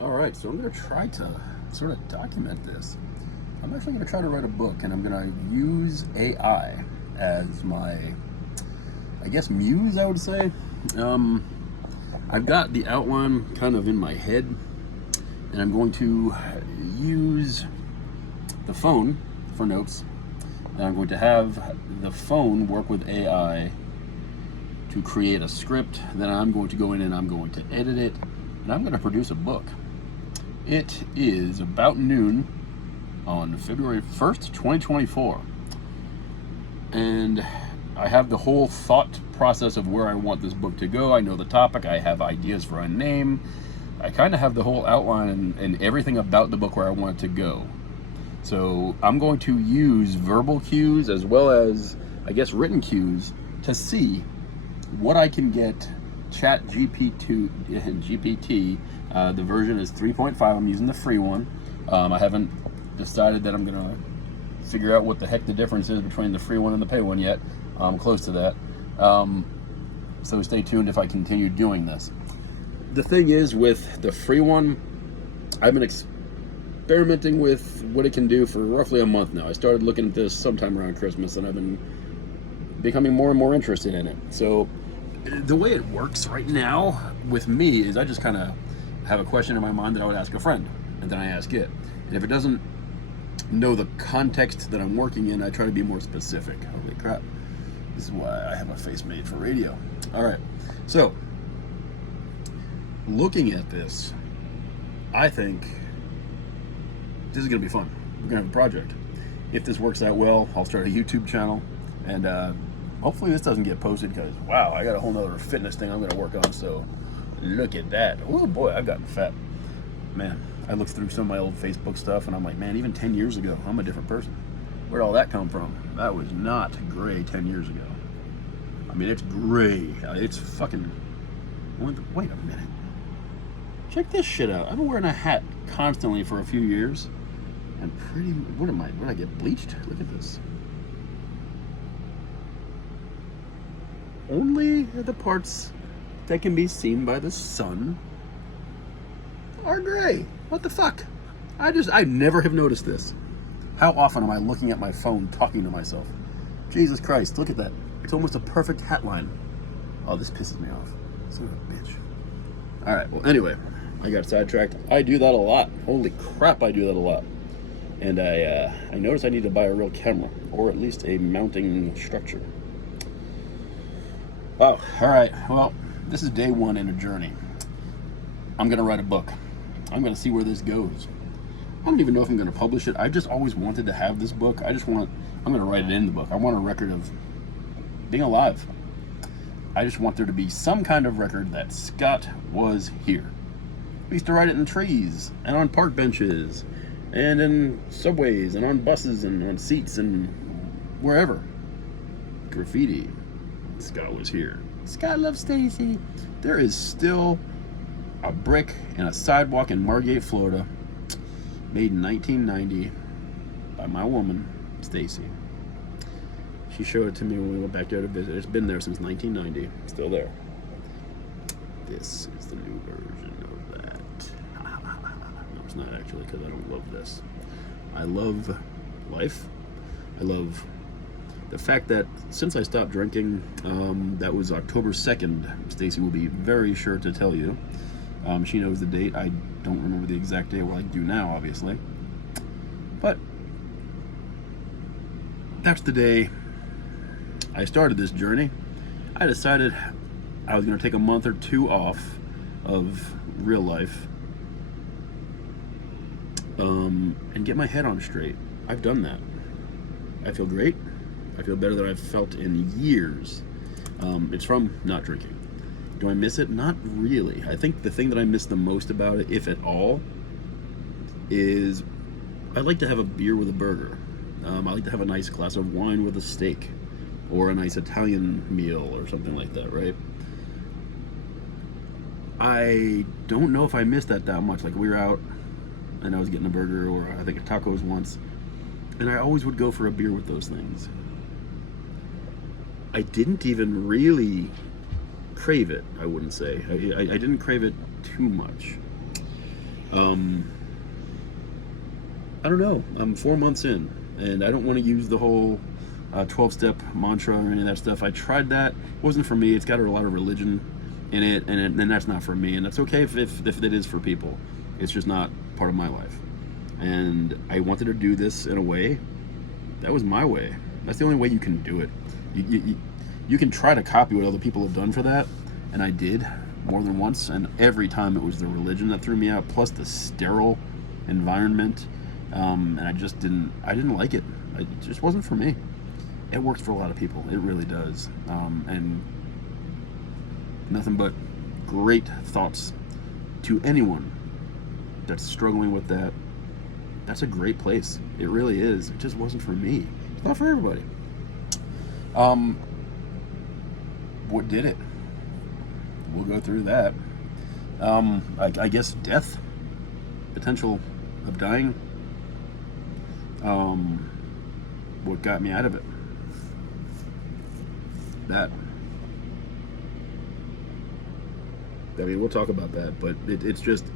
All right, so I'm going to try to sort of document this. I'm actually going to try to write a book, and I'm going to use AI as my, I guess, muse, I would say. I've got the outline kind of in my head, and I'm going to use the phone for notes, and I'm going to have the phone work with AI to create a script. Then I'm going to go in and I'm going to edit it, and I'm going to produce a book. It is about noon on February 1st, 2024. And I have the whole thought process of where I want this book to go. I know the topic, I have ideas for a name. I kind of have the whole outline and everything about the book where I want it to go. So I'm going to use verbal cues as well as, I guess, written cues to see what I can get GPT. The version is 3.5. I'm using the free one. I haven't decided that I'm gonna figure out what the heck the difference is between the free one and the pay one yet. I'm close to that. So stay tuned if I continue doing this. The thing is, with the free one, I've been experimenting with what it can do for roughly a month now. I started looking at this sometime around Christmas, and I've been becoming more and more interested in it. So the way it works right now with me is I just kind of have a question in my mind that I would ask a friend, and then I ask it. And if it doesn't know the context that I'm working in, I try to be more specific. Holy crap. This is why I have a face made for radio. All right. So, looking at this, I think this is going to be fun. We're going to have a project. If this works out well, I'll start a YouTube channel, and hopefully this doesn't get posted because, wow, I got a whole nother fitness thing I'm going to work on, so look at that. Oh boy, I've gotten fat. Man, I looked through some of my old Facebook stuff and I'm like, man, even 10 years ago, I'm a different person. Where'd all that come from? That was not gray 10 years ago. I mean, it's gray. It's fucking... Wait a minute. Check this shit out. I've been wearing a hat constantly for a few years. And pretty... What am I? When I get bleached? Look at this. Only the parts that can be seen by the sun are gray. What the fuck? I never have noticed this. How often am I looking at my phone talking to myself? Jesus Christ, look at that. It's almost a perfect hat line. Oh, this pisses me off. Son of a bitch. Alright, well anyway, I got sidetracked. I do that a lot. Holy crap, I do that a lot. And I noticed I need to buy a real camera, or at least a mounting structure. Oh, alright, well, this is day one in a journey. I'm going to write a book. I'm going to see where this goes. I don't even know if I'm going to publish it. I just always wanted to have this book. I'm going to write it in the book. I want a record of being alive. I just want there to be some kind of record that Scott was here. We used to write it in trees, and on park benches, and in subways, and on buses, and on seats, and wherever. Graffiti. Scott was here. Scott loves Stacy. There is still a brick in a sidewalk in Margate, Florida, made in 1990 by my woman, Stacy. She showed it to me when we went back there to visit. It's been there since 1990. Still there. This is the new version of that. No, it's not actually, because I don't love this. I love life. I love the fact that since I stopped drinking, that was October 2nd. Stacy will be very sure to tell you. She knows the date. I don't remember the exact date. Well, I do now, obviously. But that's the day I started this journey. I decided I was going to take a month or two off of real life and get my head on straight. I've done that. I feel great. I feel better than I've felt in years. It's from not drinking. Do I miss it? Not really. I think the thing that I miss the most about it, if at all, is I'd like to have a beer with a burger. I like to have a nice glass of wine with a steak, or a nice Italian meal or something like that, right? I don't know if I missed that much. Like, we were out and I was getting a burger, or I think a tacos once, and I always would go for a beer with those things. I didn't even really crave it, I wouldn't say. I didn't crave it too much. Um, I don't know. I'm 4 months in, and I don't want to use the whole 12-step mantra or any of that stuff. I tried that. It wasn't for me. It's got a lot of religion in it, and that's not for me. And that's okay if it is for people. It's just not part of my life. And I wanted to do this in a way that was my way. That's the only way you can do it. You can try to copy what other people have done for that, and I did more than once, and every time it was the religion that threw me out, plus the sterile environment, and I didn't like it. It just wasn't for me. It works for a lot of people. It really does. And nothing but great thoughts to anyone that's struggling with that. That's a great place. It really is. It just wasn't for me. It's not for everybody. What did it? We'll go through that. I guess death, potential of dying. What got me out of it? That. I mean, we'll talk about that, but it's just,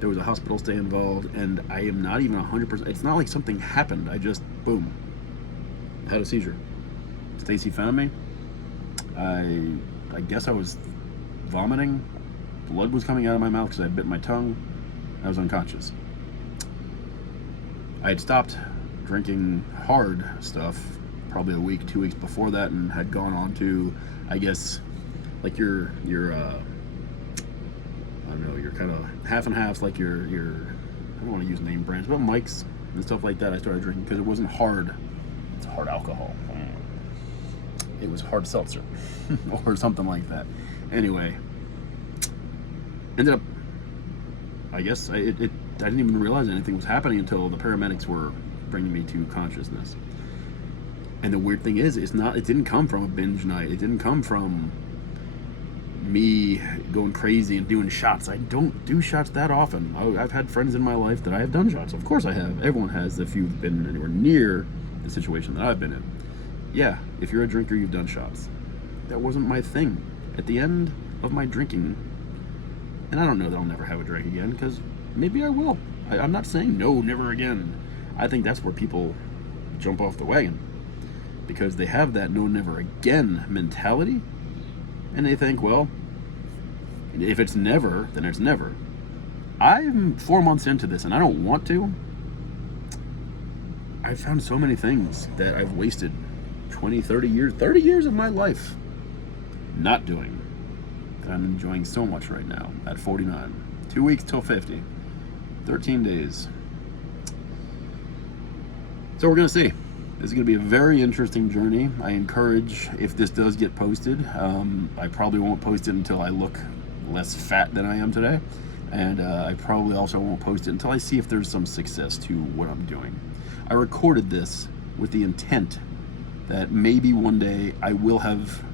there was a hospital stay involved, and I am not even 100%. It's not like something happened. I just, boom, had a seizure. Stacy found me. I guess I was vomiting. Blood was coming out of my mouth because I bit my tongue. I was unconscious. I had stopped drinking hard stuff probably a week, 2 weeks before that, and had gone on to, I guess, like your I don't know, you're kind of half and half, like your I don't want to use name brands, but Mike's and stuff like that. I started drinking because it wasn't hard. It's hard alcohol. It was hard seltzer or something like that. Anyway, ended up, I guess I didn't even realize anything was happening until the paramedics were bringing me to consciousness. And the weird thing is, it didn't come from a binge night. It didn't come from me going crazy and doing shots. I don't do shots that often. I've had friends in my life that I have done shots. Of course I have. Everyone has, if you've been anywhere near the situation that I've been in. Yeah, if you're a drinker, you've done shots. That wasn't my thing. At the end of my drinking, and I don't know that I'll never have a drink again, because maybe I will. I'm not saying no, never again. I think that's where people jump off the wagon, because they have that no, never again mentality, and they think, well, if it's never, then it's never. I'm 4 months into this, and I don't want to. I've found so many things that I've wasted 20, 30 years of my life not doing, that I'm enjoying so much right now at 49. 2 weeks till 50. 13 days. So we're going to see. This is going to be a very interesting journey. I encourage, if this does get posted, I probably won't post it until I look less fat than I am today. And I probably also won't post it until I see if there's some success to what I'm doing. I recorded this with the intent that maybe one day I will have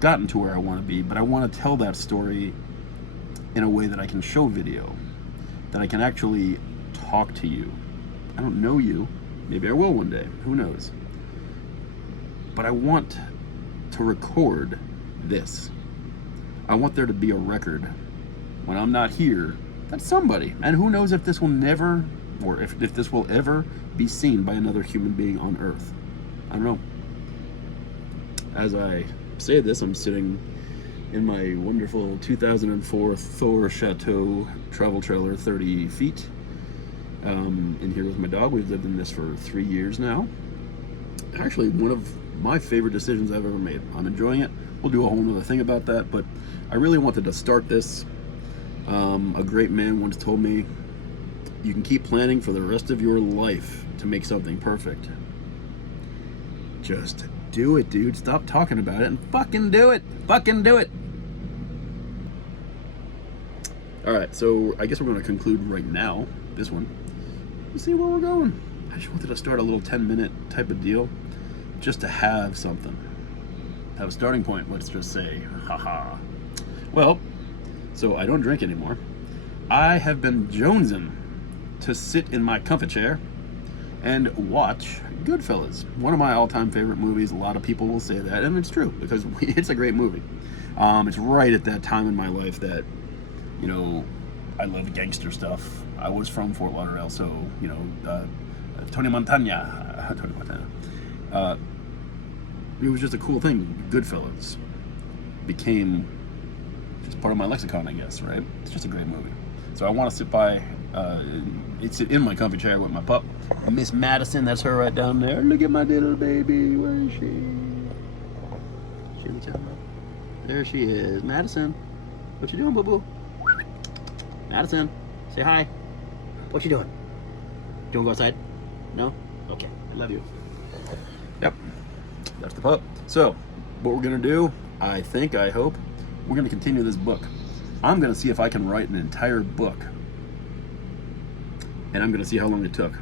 gotten to where I want to be, but I want to tell that story in a way that I can show video, that I can actually talk to you. I don't know you. Maybe I will one day. Who knows? But I want to record this. I want there to be a record when I'm not here. That's somebody. And who knows if this will never, or if this will ever be seen by another human being on Earth. I don't know. As I say this, I'm sitting in my wonderful 2004 Thor Chateau travel trailer, 30 feet. In here with my dog. We've lived in this for 3 years now. Actually, one of my favorite decisions I've ever made. I'm enjoying it. We'll do a whole nother thing about that, but I really wanted to start this. A great man once told me, you can keep planning for the rest of your life to make something perfect. Just do it, dude. Stop talking about it and fucking do it. Fucking do it. Alright, so I guess we're going to conclude right now, this one. We'll see where we're going. I just wanted to start a little 10-minute type of deal, just to have something. Have a starting point, let's just say. Haha. Well, so I don't drink anymore. I have been jonesing to sit in my comfy chair and watch Goodfellas. One of my all-time favorite movies. A lot of people will say that, and it's true, because it's a great movie. It's right at that time in my life that, you know, I love gangster stuff. I was from Fort Lauderdale, so you know, Tony Montana. Tony Montana. It was just a cool thing. Goodfellas became just part of my lexicon, I guess. Right? It's just a great movie. So I want to sit by. It's in my comfy chair with my pup, Miss Madison. That's her right down there. Look at my little baby. Where is she? There she is, Madison. What you doing, boo boo? Madison, say hi. What you doing? Do you want to go outside? No? Okay, I love you. Yep, that's the pup. So, what we're gonna do, I hope, we're gonna continue this book. I'm gonna see if I can write an entire book. And I'm gonna see how long it took.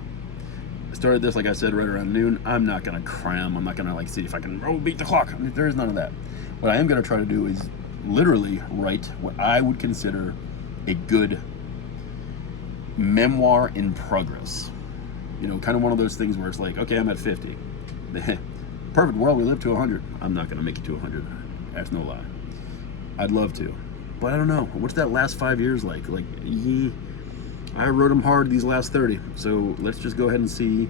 I started this, like I said, right around noon. I'm not gonna cram. I'm not gonna like see if I can beat the clock. I mean, there is none of that. What I am gonna try to do is literally write what I would consider a good memoir in progress. You know, kind of one of those things where it's like, okay, I'm at 50. Perfect world, we live to 100. I'm not gonna make it to 100. That's no lie. I'd love to, but I don't know. What's that last 5 years like? I rode them hard these last 30. So let's just go ahead and see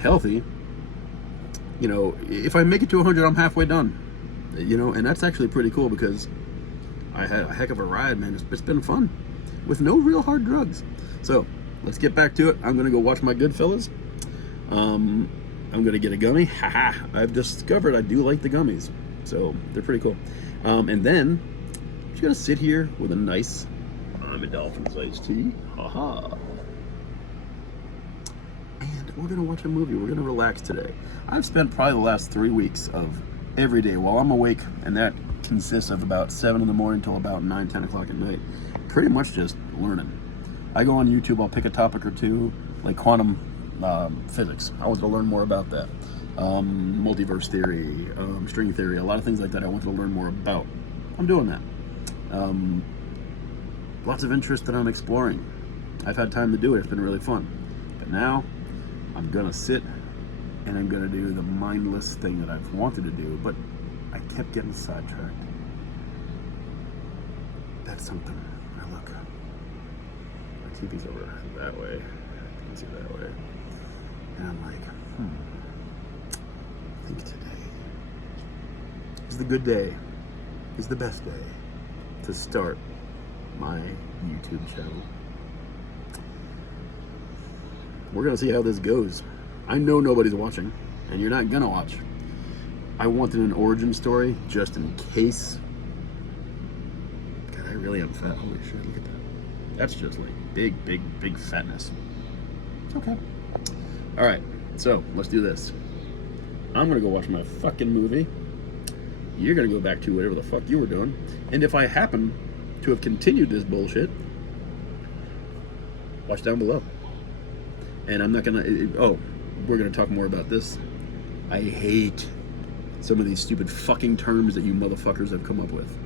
healthy. You know, if I make it to 100, I'm halfway done. You know, and that's actually pretty cool because I had a heck of a ride, man. It's been fun with no real hard drugs. So let's get back to it. I'm gonna go watch my Goodfellas. I'm gonna get a gummy. Haha! I've discovered I do like the gummies, so they're pretty cool. And then I'm just gonna sit here with a nice Miami Dolphins iced tea. Haha! And we're gonna watch a movie. We're gonna relax today. I've spent probably the last 3 weeks of every day while I'm awake, and that consists of about 7 in the morning till about 9, 10 o'clock at night, pretty much just learning. I go on YouTube, I'll pick a topic or two, like quantum physics. I want to learn more about that. Multiverse theory, string theory, a lot of things like that I want to learn more about. I'm doing that. Lots of interest that I'm exploring. I've had time to do it, it's been really fun. But now, I'm gonna sit and I'm gonna do the mindless thing that I've wanted to do, but I kept getting sidetracked. That's something. Now look, my TV's over that way. You can see it that way. And I'm like, I think today is the good day, is the best day to start my YouTube channel. We're gonna see how this goes. I know nobody's watching, and you're not gonna watch. I wanted an origin story just in case. God, I really am fat. Holy shit, look at that. That's just like big fatness. It's okay. All right, so let's do this. I'm gonna go watch my fucking movie. You're gonna go back to whatever the fuck you were doing. And if I happen to have continued this bullshit, watch down below. And I'm not gonna, we're gonna talk more about this. I hate some of these stupid fucking terms that you motherfuckers have come up with.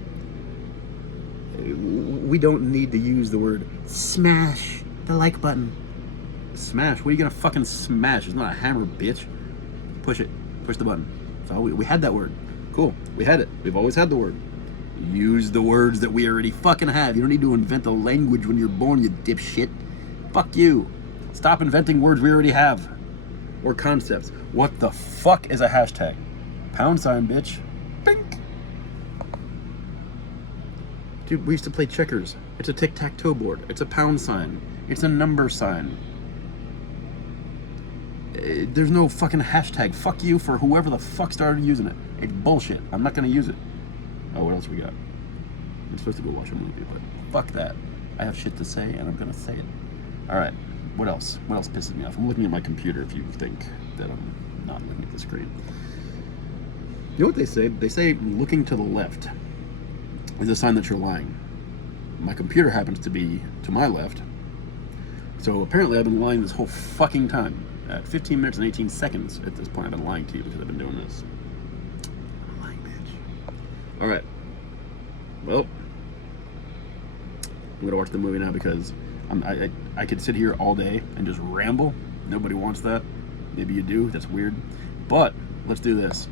We don't need to use the word smash the like button. Smash? What are you gonna fucking smash? It's not a hammer, bitch. Push it. Push the button. So we had that word. Cool. We had it. We've always had the word. Use the words that we already fucking have. You don't need to invent a language when you're born, you dipshit. Fuck you. Stop inventing words we already have. Or concepts. What the fuck is a hashtag? Pound sign, bitch. Bink. Dude, we used to play checkers. It's a tic-tac-toe board. It's a pound sign. It's a number sign. There's no fucking hashtag. Fuck you for whoever the fuck started using it. It's bullshit. I'm not gonna use it. Oh, what else we got? I'm supposed to go watch a movie, but fuck that. I have shit to say, and I'm gonna say it. All right. What else? What else pisses me off? I'm looking at my computer if you think that I'm not looking at the screen. You know what they say? They say looking to the left is a sign that you're lying. My computer happens to be to my left. So apparently I've been lying this whole fucking time. At 15 minutes and 18 seconds at this point, I've been lying to you because I've been doing this. I'm a lying bitch. All right. Well, I'm gonna watch the movie now because I could sit here all day and just ramble. Nobody wants that. Maybe you do. That's weird. But let's do this.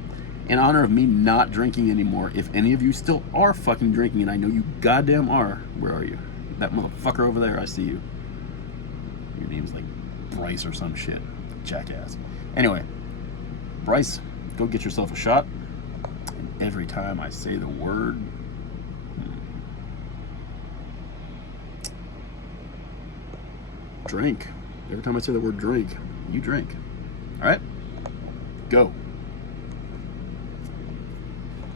In honor of me not drinking anymore, if any of you still are fucking drinking, and I know you goddamn are, where are you? That motherfucker over there, I see you. Your name's like Bryce or some shit. Jackass. Anyway, Bryce, go get yourself a shot. And every time I say the word, drink. Every time I say the word drink, you drink. All right? Go.